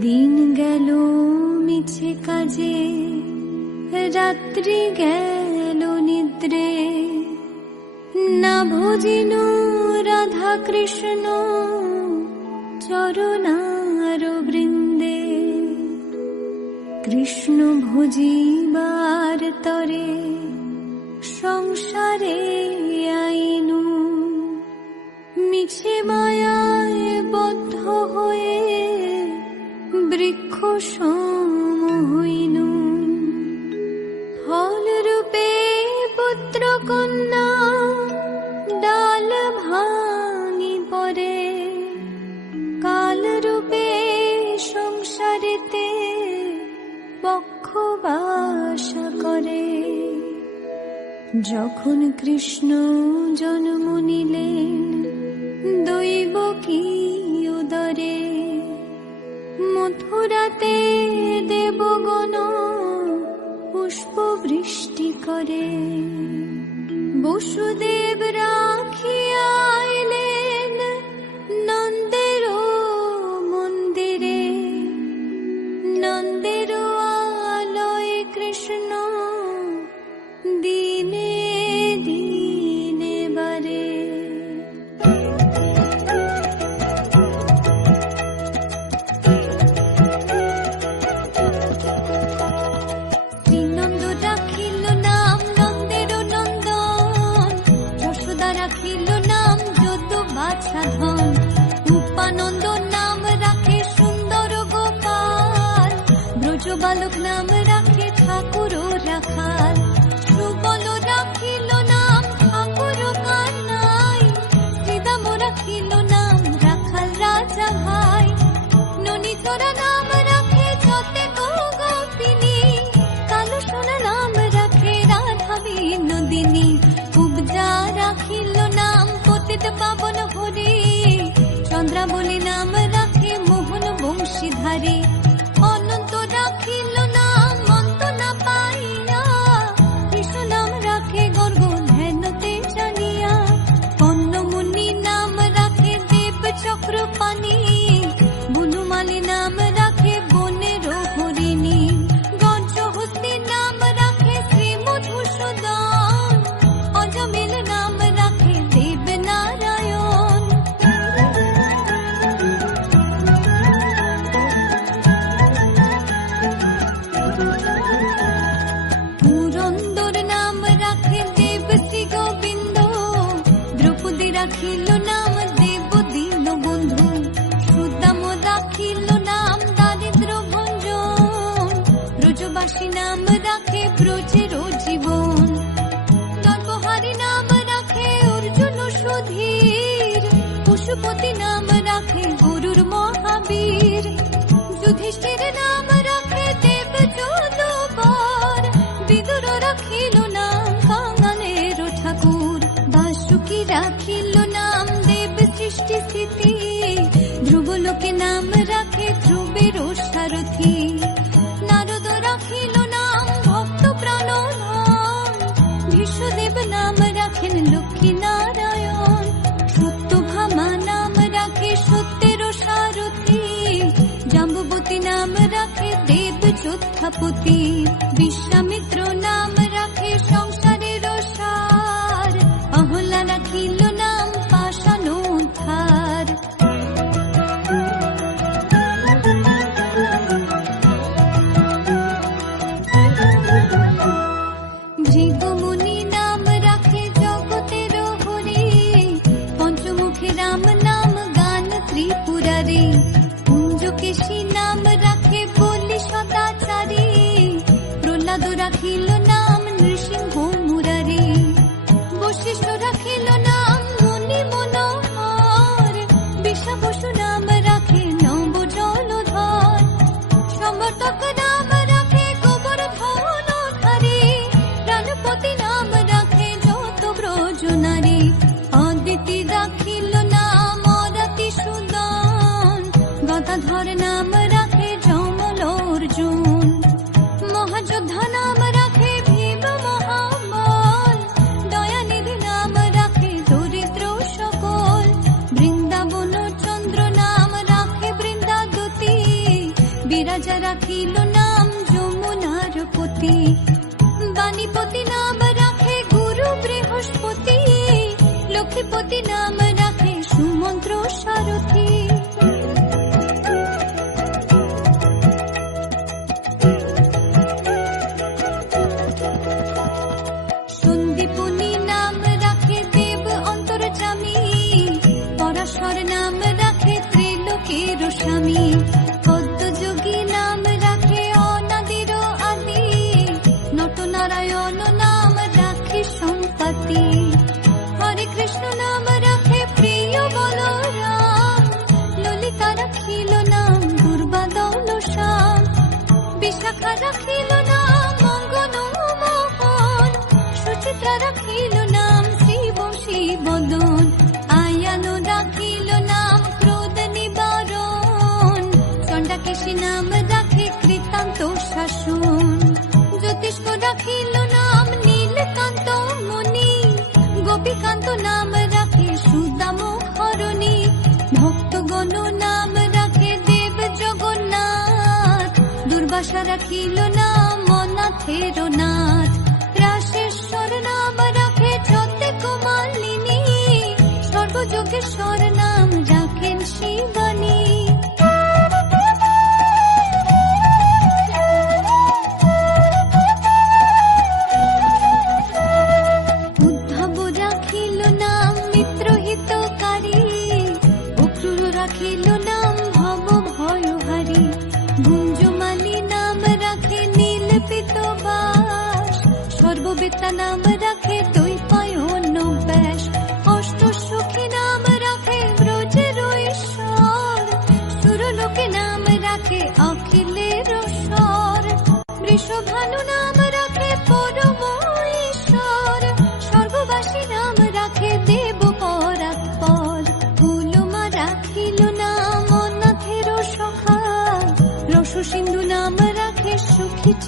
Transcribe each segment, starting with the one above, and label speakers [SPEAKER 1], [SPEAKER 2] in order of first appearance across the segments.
[SPEAKER 1] দিন গেল মিছে কাজে, রাত্রি গেল নিদ্রে। না ভজিন রাধা কৃষ্ণ, চরণার বৃন্দে। কৃষ্ণ ভজিবার তরে, সংসারে আইনু। মিছে মায়ায় বদ্ধ হয়ে বৃক্ষ সম হইনু ফল রূপে পুত্র কন্যা ডাল ভাঙি পরে কাল রূপে সংসারেতে পক্ষবাস করে। যখন কৃষ্ণ জন্ম নিলেন, দৈব কি উদরে? মথুরাতে দেবগণ পুষ্প বৃষ্টি করে। বসুদেব রাখিয়া বালক নাম রাখে ঠাকুর রাখাল। সুবল রাখিল নাম ঠাকুর কানাই শ্রীদাম রাখিল নাম রাখাল রাজা ভাই। ননিতরা নাম রাখে যতে গোপিনী কালো সোনা নাম রাখে রাধা বিনোদিনী উপজা রাখিল নাম পতিত পাবন হরি। চন্দ্রাবলী নাম রাখে মোহন বংশীধারী। पुती গদাধর নাম রাখে যমল অর্জুন। মহাযোদ্ধা নাম রাখে ভীম মহাবল। দয়ানিধি নাম রাখে দরিদ্র সকল। বৃন্দাবন চন্দ্র নাম রাখে বৃন্দাদতি। বিরাজা রাখিল নাম যমুনার পতি। বাণীপতি নাম রাখে গুরু বৃহস্পতি। লক্ষ্মীপতি নাম নটনারায়ণ নাম রাখে সম্পত্তি হরে কৃষ্ণ নাম রাখে প্রিয় বলরাম ললিতা রাখিল নাম দুর্বাদল শাম বিশাখা রাখিল নাম রাখিল নাম নীলকান্ত মুনি গোপীকান্ত নাম রাখে সুদাম নাম রাখে দেব জগন্নাথ দুর্বাসা রাখিল নাম অনাথের নাথ রাশেশ্বর নাম রাখে ছতে কুমালিনী সর্বযোগেশ্বর নাম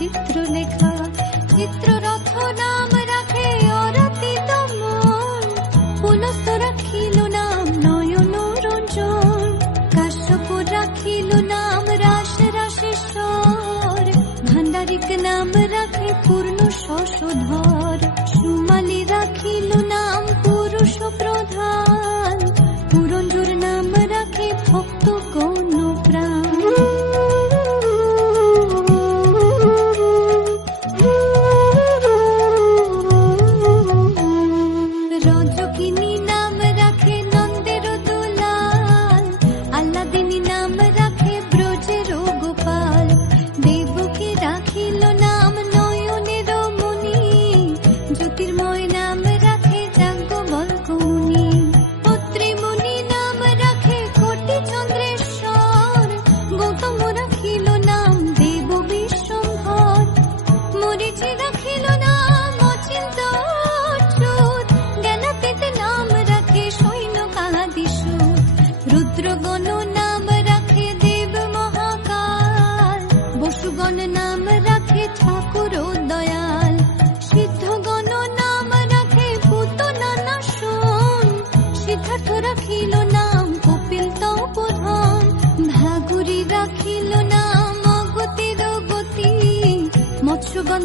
[SPEAKER 1] চিত্রলেখা। চিত্ররথ নাম রাখে অরাতি দমন পুলস্ত রাখিল নাম নয়ন রঞ্জন। কাশ্যপ রাখিল নাম রাস রাশেশ্বর ভান্ডারিক নাম রাখে পূর্ণ শশধর। সুমালি রাখিল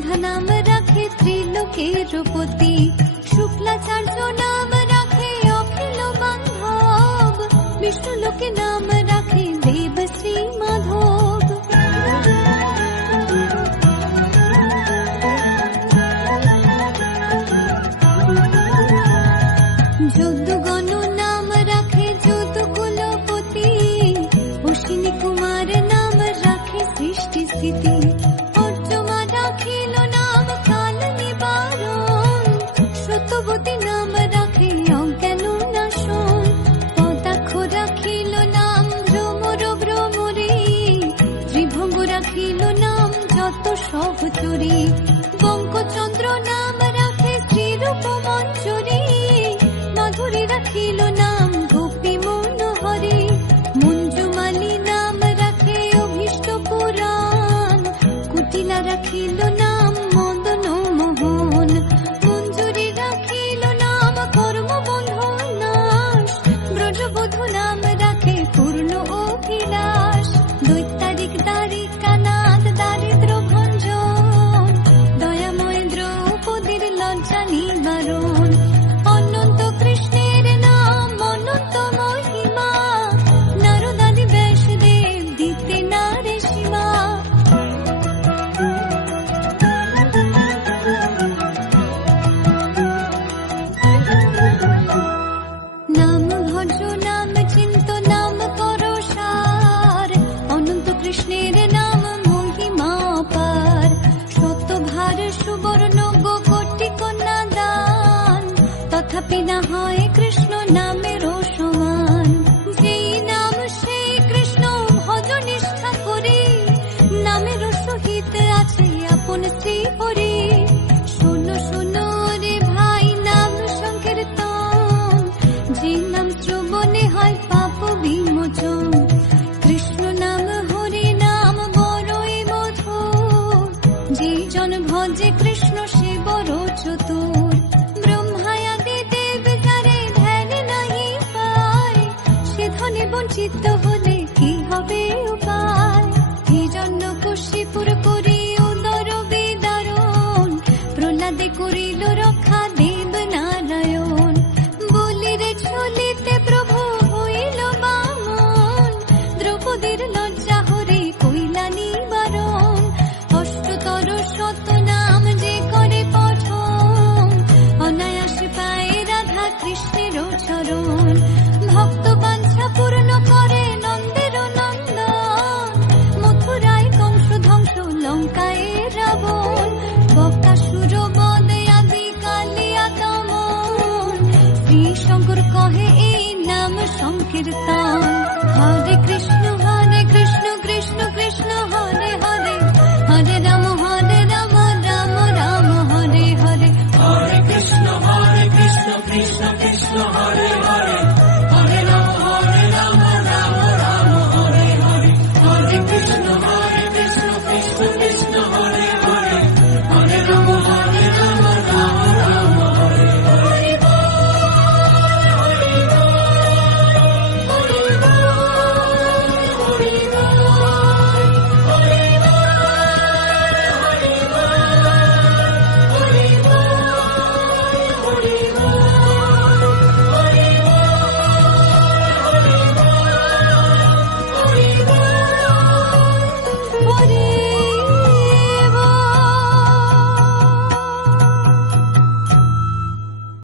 [SPEAKER 1] মৎস্যগন্ধা নাম রাখে ত্রিলোকের পতি শুক্লাচার্য নাম রাখে অখিল বান্ধব বিষ্ণু লোকে নাম शोभ तुरी না चित हो